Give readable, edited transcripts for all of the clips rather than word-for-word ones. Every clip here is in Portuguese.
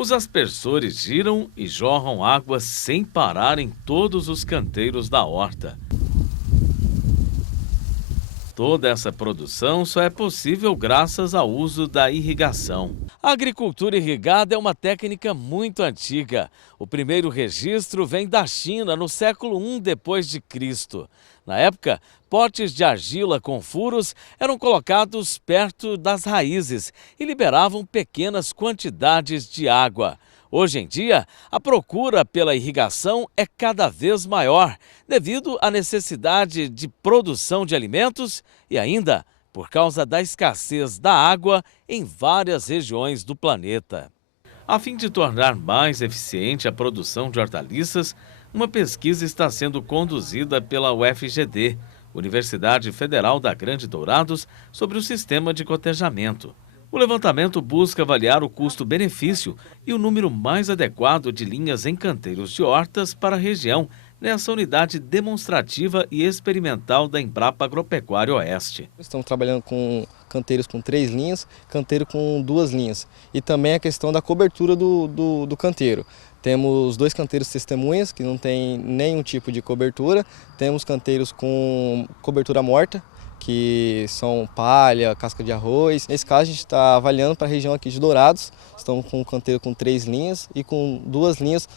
Os aspersores giram e jorram água sem parar em todos os canteiros da horta. Toda essa produção só é possível graças ao uso da irrigação. A agricultura irrigada é uma técnica muito antiga. O primeiro registro vem da China no século I d.C. Na época, potes de argila com furos eram colocados perto das raízes e liberavam pequenas quantidades de água. Hoje em dia, a procura pela irrigação é cada vez maior, devido à necessidade de produção de alimentos e ainda por causa da escassez da água em várias regiões do planeta. A fim de tornar mais eficiente a produção de hortaliças, uma pesquisa está sendo conduzida pela UFGD, Universidade Federal da Grande Dourados, sobre o sistema de cotejamento. O levantamento busca avaliar o custo-benefício e o número mais adequado de linhas em canteiros de hortas para a região, nessa unidade demonstrativa e experimental da Embrapa Agropecuária Oeste. Estamos trabalhando com canteiros com 3 linhas, canteiro com 2 linhas. E também a questão da cobertura do canteiro. Temos 2 canteiros testemunhas, que não tem nenhum tipo de cobertura. Temos canteiros com cobertura morta, que são palha, casca de arroz. Nesse caso a gente está avaliando para a região aqui de Dourados. Estamos com um canteiro com 3 linhas e com 2 linhas,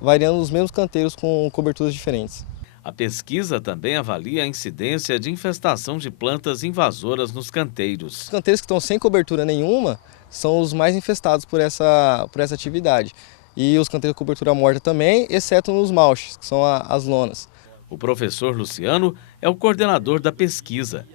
variando os mesmos canteiros com coberturas diferentes. A pesquisa também avalia a incidência de infestação de plantas invasoras nos canteiros. Os canteiros que estão sem cobertura nenhuma são os mais infestados por essa atividade. E os canteiros com cobertura morta também, exceto nos mulches, que são as lonas. O professor Luciano é o coordenador da pesquisa.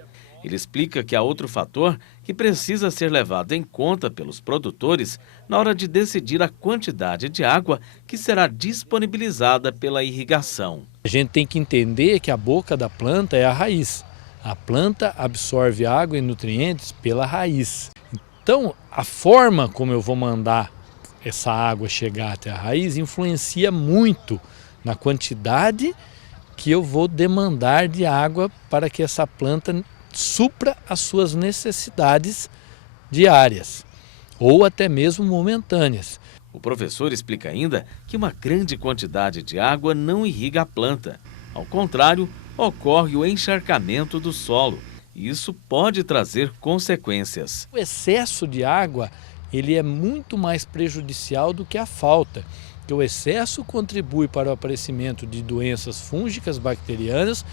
Ele explica que há outro fator que precisa ser levado em conta pelos produtores na hora de decidir a quantidade de água que será disponibilizada pela irrigação. A gente tem que entender que a boca da planta é a raiz. A planta absorve água e nutrientes pela raiz. Então, a forma como eu vou mandar essa água chegar até a raiz influencia muito na quantidade que eu vou demandar de água para que essa planta supra as suas necessidades diárias ou até mesmo momentâneas. O professor explica ainda que uma grande quantidade de água não irriga a planta. Ao contrário, ocorre o encharcamento do solo e isso pode trazer consequências. O excesso de água ele é muito mais prejudicial do que a falta. Que o excesso contribui para o aparecimento de doenças fúngicas, bacterianas,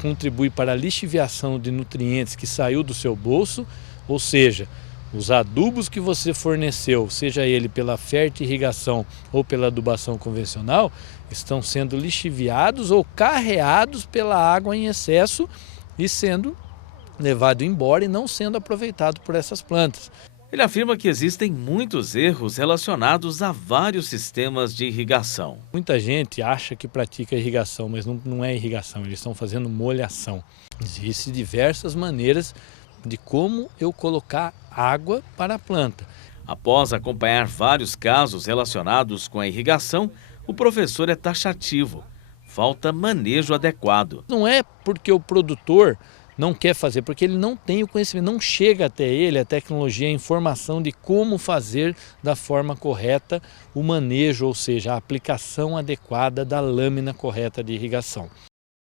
contribui para a lixiviação de nutrientes que saiu do seu bolso, ou seja, os adubos que você forneceu, seja ele pela fertirrigação ou pela adubação convencional, estão sendo lixiviados ou carreados pela água em excesso e sendo levado embora e não sendo aproveitado por essas plantas. Ele afirma que existem muitos erros relacionados a vários sistemas de irrigação. Muita gente acha que pratica irrigação, mas não é irrigação, eles estão fazendo molhação. Existem diversas maneiras de como eu colocar água para a planta. Após acompanhar vários casos relacionados com a irrigação, o professor é taxativo. Falta manejo adequado. Não é porque o produtor não quer fazer, porque ele não tem o conhecimento, não chega até ele a tecnologia, a informação de como fazer da forma correta o manejo, ou seja, a aplicação adequada da lâmina correta de irrigação.